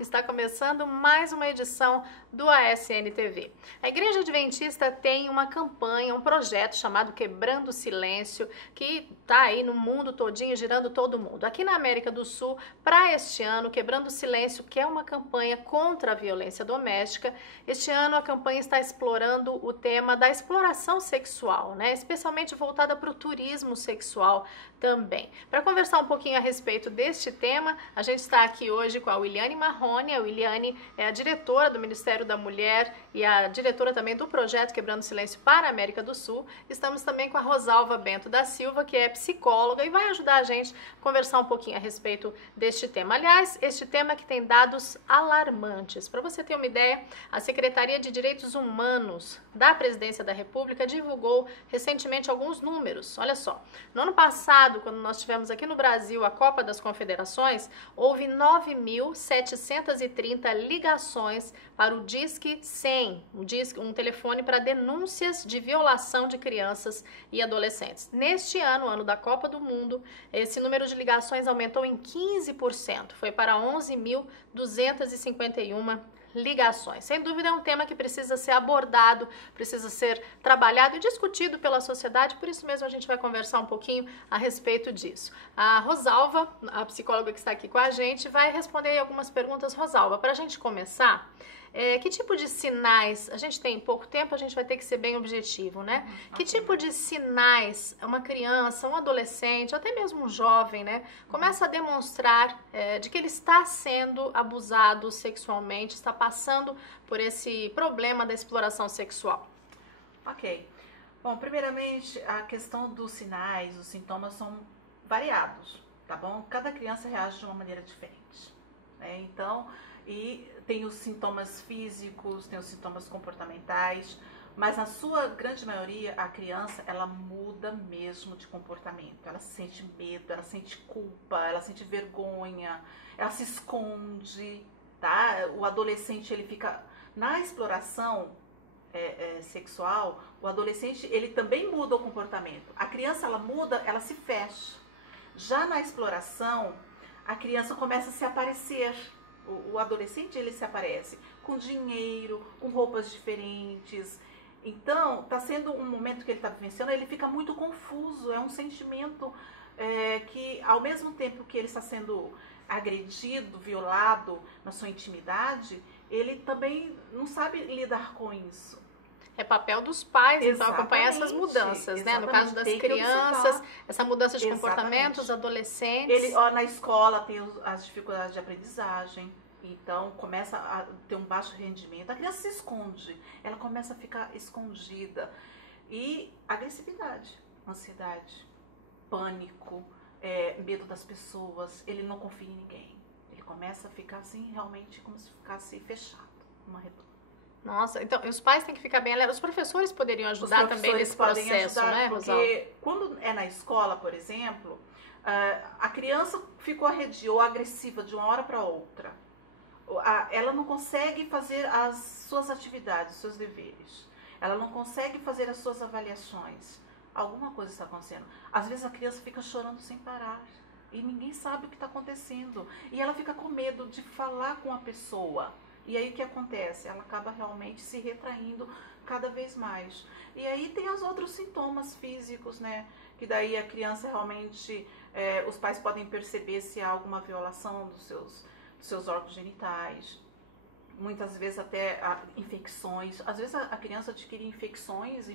Está começando mais uma edição do ASN TV. A Igreja Adventista tem uma campanha, um projeto chamado Quebrando o Silêncio, que está aí no mundo todinho, girando todo mundo. Aqui na América do Sul, para este ano, Quebrando o Silêncio, que é uma campanha contra a violência doméstica, este ano a campanha está explorando o tema da exploração sexual, né? Especialmente voltada para o turismo sexual também. Para conversar um pouquinho a respeito deste tema, a gente está aqui hoje com a Williane Marrone. A Williane é a diretora do Ministério da Mulher e a diretora também do projeto Quebrando o Silêncio para a América do Sul. Estamos também com a Rosalva Bento da Silva, que é psicóloga e vai ajudar a gente a conversar um pouquinho a respeito deste tema. Aliás, este tema que tem dados alarmantes. Para você ter uma ideia, a Secretaria de Direitos Humanos da Presidência da República divulgou recentemente alguns números. Olha só, no ano passado, quando nós tivemos aqui no Brasil a Copa das Confederações, houve 9.730 ligações para o Disque 100, um telefone para denúncias de violação de crianças e adolescentes. Neste ano, ano da Copa do Mundo, esse número de ligações aumentou em 15%, foi para 11.251 ligações. Sem dúvida é um tema que precisa ser abordado, precisa ser trabalhado e discutido pela sociedade, por isso mesmo a gente vai conversar um pouquinho a respeito disso. A Rosalva, a psicóloga que está aqui com a gente, vai responder algumas perguntas. Rosalva, para a gente começar, que tipo de sinais, a gente tem pouco tempo, a gente vai ter que ser bem objetivo, né? Que tipo de sinais uma criança, um adolescente, ou até mesmo um jovem, né, começa a demonstrar de que ele está sendo abusado sexualmente, está passando por esse problema da exploração sexual? Ok. Bom, primeiramente, a questão dos sinais, os sintomas são variados, tá bom? Cada criança reage de uma maneira diferente, né? Então, e tem os sintomas físicos, tem os sintomas comportamentais, mas na sua grande maioria, a criança, ela muda mesmo de comportamento. Ela sente medo, ela sente culpa, ela sente vergonha, ela se esconde, tá? O adolescente, ele fica... Na exploração sexual, o adolescente, ele também muda o comportamento. A criança, ela muda, ela se fecha. Já na exploração, a criança começa a se aparecer. O adolescente, ele se aparece com dinheiro, com roupas diferentes. Então, está sendo um momento que ele está vivenciando, ele fica muito confuso. É um sentimento que, ao mesmo tempo que ele está sendo agredido, violado na sua intimidade, ele também não sabe lidar com isso. É papel dos pais, então, acompanhar essas mudanças, né? No caso das crianças, essa mudança de comportamento, os adolescentes. Ele, na escola tem as dificuldades de aprendizagem, então começa a ter um baixo rendimento. A criança se esconde, ela começa a ficar escondida. E agressividade, ansiedade, pânico, medo das pessoas, ele não confia em ninguém. Ele começa a ficar assim, realmente como se ficasse fechado, uma redonda. Nossa, então os pais têm que ficar bem alerta. Os professores poderiam ajudar também nesse processo, né, Rosalva? Porque quando é na escola, por exemplo, a criança ficou arredia ou agressiva de uma hora para outra. Ela não consegue fazer as suas atividades, os seus deveres. Ela não consegue fazer as suas avaliações. Alguma coisa está acontecendo. Às vezes a criança fica chorando sem parar e ninguém sabe o que está acontecendo. E ela fica com medo de falar com a pessoa. E aí o que acontece? Ela acaba realmente se retraindo cada vez mais. E aí tem os outros sintomas físicos, né? Que daí a criança realmente, os pais podem perceber se há alguma violação dos seus órgãos genitais. Muitas vezes até infecções. Às vezes a criança adquire infecções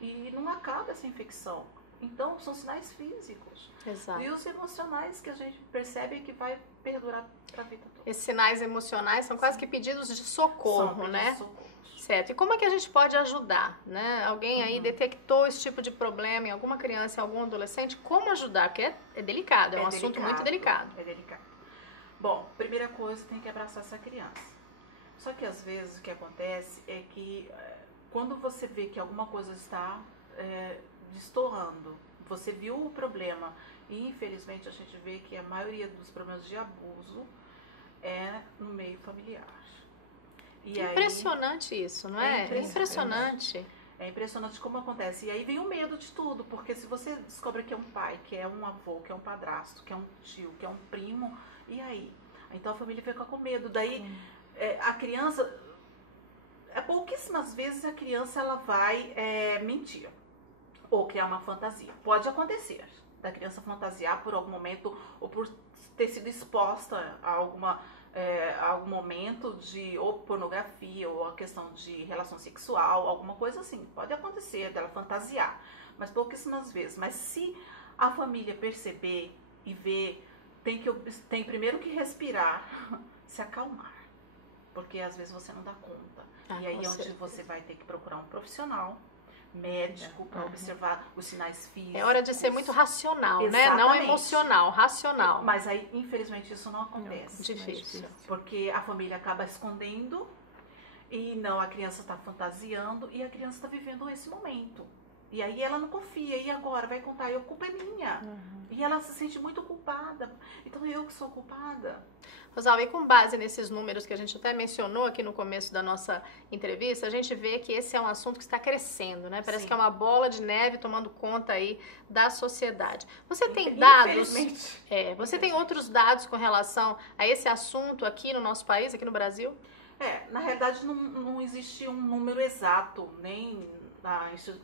e não acaba essa infecção. Então, são sinais físicos. Exato. E os emocionais que a gente percebe que vai perdurar para a vida toda. Esses sinais emocionais são quase que pedidos de socorro, né? De socorro. Certo. E como é que a gente pode ajudar, né? Alguém aí detectou esse tipo de problema em alguma criança, em algum adolescente, como ajudar? Porque é delicado, é um assunto muito delicado. É delicado. Bom, primeira coisa, tem que abraçar essa criança. Só que às vezes o que acontece é que quando você vê que alguma coisa está destoando, você viu o problema e infelizmente a gente vê que a maioria dos problemas de abuso é no meio familiar. E impressionante isso, não é? É impressionante. É impressionante como acontece. E aí vem o medo de tudo, porque se você descobre que é um pai, que é um avô, que é um padrasto, que é um tio, que é um primo, e aí? Então a família fica com medo. Daí a criança, pouquíssimas vezes a criança ela vai mentir ou criar uma fantasia. Pode acontecer da criança fantasiar por algum momento ou por ter sido exposta a algum momento de ou pornografia ou a questão de relação sexual, alguma coisa assim. Pode acontecer dela fantasiar, mas pouquíssimas vezes. Mas se a família perceber e ver, tem primeiro que respirar, se acalmar, porque às vezes você não dá conta. E aí é onde você vai ter que procurar um profissional médico para observar os sinais físicos. É hora de ser muito racional, Exatamente. né? Não emocional, racional. Mas aí, infelizmente, isso não acontece. Difícil. Porque a família acaba escondendo e não, a criança está fantasiando e a criança está vivendo esse momento. E aí ela não confia, e agora vai contar, a culpa é minha. E ela se sente muito culpada. Então eu que sou culpada. Rosalva, e com base nesses números que a gente até mencionou aqui no começo da nossa entrevista, a gente vê que esse é um assunto que está crescendo, né? Parece que é uma bola de neve tomando conta aí da sociedade. Você tem dados? Você tem outros dados com relação a esse assunto aqui no nosso país, aqui no Brasil? Na realidade não existe um número exato, nem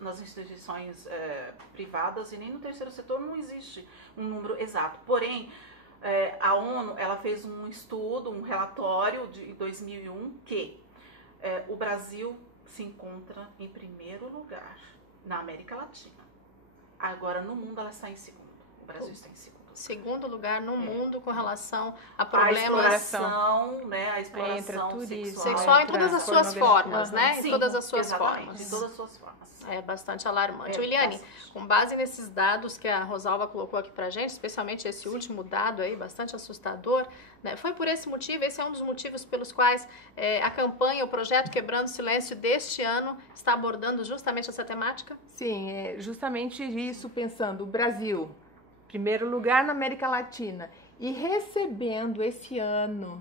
nas instituições privadas e nem no terceiro setor não existe um número exato. Porém, a ONU ela fez um estudo, um relatório de 2001 que o Brasil se encontra em primeiro lugar na América Latina. Agora, no mundo, ela está em segundo. O Brasil está em segundo. Segundo lugar no mundo com relação a problemas... A exploração sexual em todas as suas formas, né? Sim, em todas as suas formas. Em todas as suas formas. É bastante alarmante. Eliane, com base nesses dados que a Rosalva colocou aqui pra gente, especialmente esse último dado aí, bastante assustador, né? Foi por esse motivo, esse é um dos motivos pelos quais a campanha, o projeto Quebrando o Silêncio deste ano está abordando justamente essa temática? Sim, é justamente isso, pensando, o Brasil, primeiro lugar na América Latina, e recebendo esse ano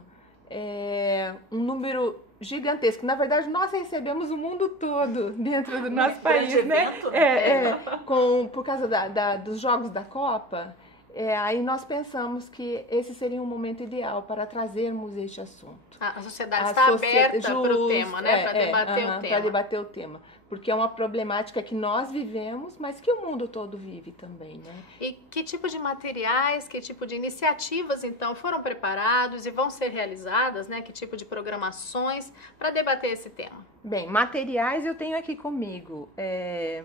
um número gigantesco. Na verdade, nós recebemos o mundo todo dentro do nosso país, né? Por causa dos jogos da Copa, aí nós pensamos que esse seria um momento ideal para trazermos este assunto. A sociedade está aberta para o tema, né? Para debater o tema. Para debater o tema. Porque é uma problemática que nós vivemos, mas que o mundo todo vive também, né? E que tipo de materiais, que tipo de iniciativas, então, foram preparados e vão ser realizadas, né? Que tipo de programações para debater esse tema? Bem, materiais eu tenho aqui comigo.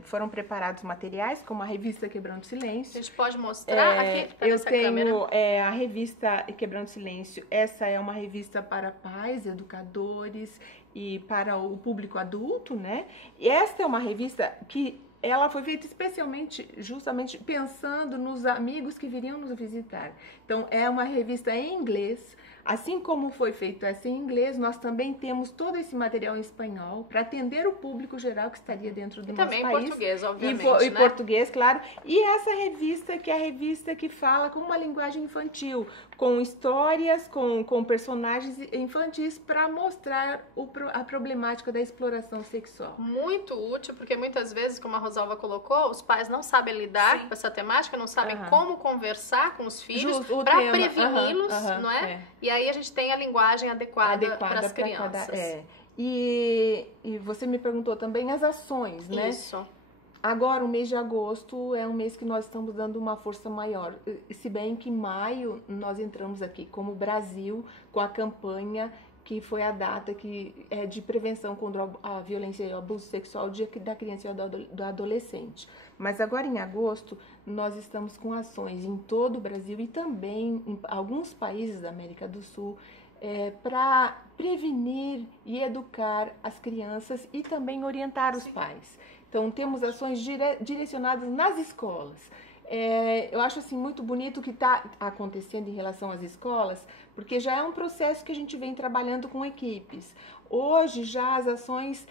Foram preparados materiais, como a revista Quebrando o Silêncio. A gente pode mostrar aqui para essa câmera? Eu tenho a revista Quebrando o Silêncio. Essa é uma revista para pais, educadores e para o público adulto, né? E esta é uma revista que ela foi feita especialmente, justamente pensando nos amigos que viriam nos visitar. Então, é uma revista em inglês. Assim como foi feito essa em inglês, nós também temos todo esse material em espanhol para atender o público geral que estaria dentro do nosso país. E também português, obviamente, e português, claro. E essa revista, que é a revista que fala com uma linguagem infantil, com histórias, com personagens infantis para mostrar a problemática da exploração sexual. Muito útil, porque muitas vezes, como a Rosalva colocou, os pais não sabem lidar com essa temática, não sabem como conversar com os filhos para preveni-los, não é? E aí a gente tem a linguagem adequada para as crianças. E você me perguntou também as ações, né? Isso. Agora, o mês de agosto é um mês que nós estamos dando uma força maior. Se bem que em maio nós entramos aqui como Brasil com a campanha que foi a data que é de prevenção contra a violência e o abuso sexual da criança e do adolescente. Mas agora em agosto nós estamos com ações em todo o Brasil e também em alguns países da América do Sul para prevenir e educar as crianças e também orientar os pais. Então temos ações direcionadas nas escolas. Eu acho assim muito bonito o que está acontecendo em relação às escolas, porque já é um processo que a gente vem trabalhando com equipes. Hoje já as ações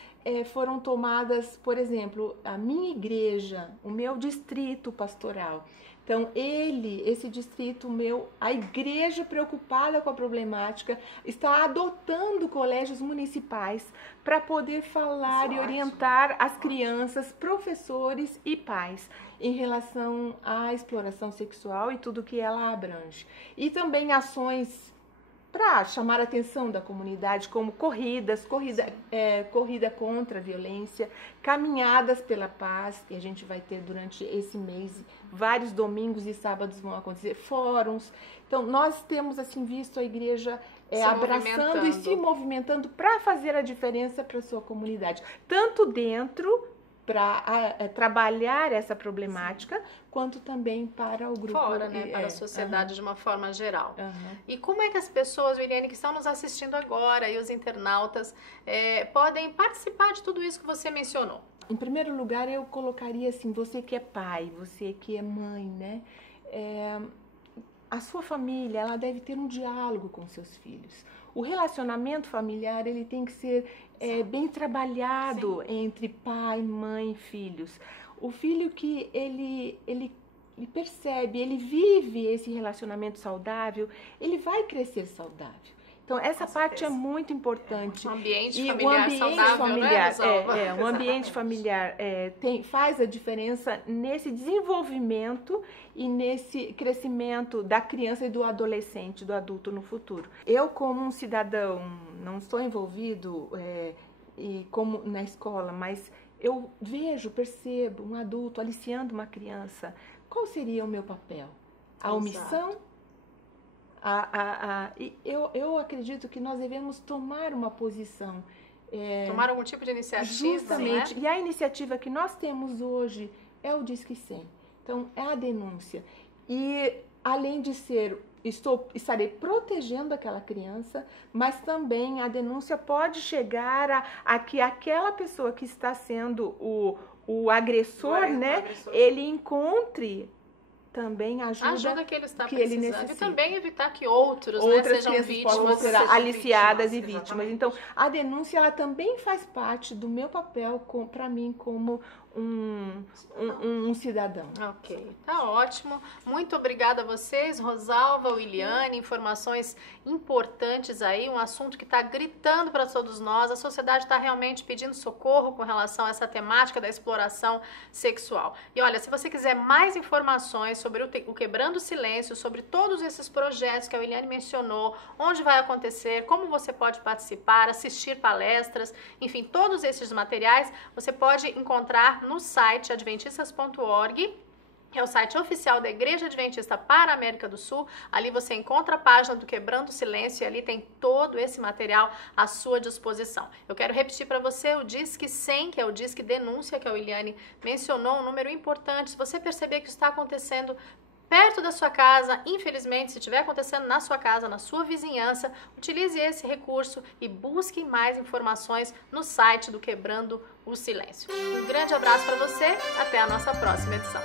foram tomadas, por exemplo, a minha igreja, o meu distrito pastoral. Então, esse distrito meu, a igreja preocupada com a problemática, está adotando colégios municipais para poder falar e orientar as crianças, professores e pais em relação à exploração sexual e tudo que ela abrange. E também ações para chamar a atenção da comunidade, como corrida contra a violência, caminhadas pela paz, que a gente vai ter durante esse mês, vários domingos e sábados vão acontecer, fóruns. Então, nós temos assim visto a igreja abraçando e se movimentando para fazer a diferença para a sua comunidade, tanto dentro para trabalhar essa problemática, quanto também para o grupo fora, né, para a sociedade de uma forma geral. Uhum. E como é que as pessoas, Williane, que estão nos assistindo agora e os internautas podem participar de tudo isso que você mencionou? Em primeiro lugar, eu colocaria assim, você que é pai, você que é mãe, né? A sua família, ela deve ter um diálogo com seus filhos. O relacionamento familiar, ele tem que ser bem trabalhado entre pai, mãe e filhos. O filho que ele percebe, ele vive esse relacionamento saudável, ele vai crescer saudável. Então, essa parte é muito importante. Um ambiente familiar saudável, né, Rosalva? O ambiente familiar faz a diferença nesse desenvolvimento e nesse crescimento da criança e do adolescente, do adulto no futuro. Eu, como um cidadão, não estou envolvido como na escola, mas eu percebo um adulto aliciando uma criança. Qual seria o meu papel? A omissão? Eu acredito que nós devemos tomar uma posição. Tomar algum tipo de iniciativa, justamente, né? E a iniciativa que nós temos hoje é o Disque 100. Então, é a denúncia. E, além de estarei protegendo aquela criança, mas também a denúncia pode chegar a que aquela pessoa que está sendo o agressor, né? Ele encontre também ajuda que ele está que precisando ele necessita. E também evitar que outras sejam vítimas. Possam ser aliciadas e vítimas. Então, a denúncia, ela também faz parte do meu papel, para mim, como um cidadão. Ok, tá ótimo. Muito obrigada a vocês, Rosalva, Williane, informações importantes aí, um assunto que está gritando para todos nós. A sociedade está realmente pedindo socorro com relação a essa temática da exploração sexual. E olha, se você quiser mais informações sobre o Quebrando o Silêncio, sobre todos esses projetos que a Williane mencionou, onde vai acontecer, como você pode participar, assistir palestras, enfim, todos esses materiais, você pode encontrar no site adventistas.org, que é o site oficial da Igreja Adventista para a América do Sul. Ali você encontra a página do Quebrando o Silêncio e ali tem todo esse material à sua disposição. Eu quero repetir para você o Disque 100, que é o Disque Denúncia, que a Williane mencionou, um número importante. Se você perceber que está acontecendo perto da sua casa, infelizmente, se estiver acontecendo na sua casa, na sua vizinhança, utilize esse recurso e busque mais informações no site do Quebrando o Silêncio. Um grande abraço para você, até a nossa próxima edição.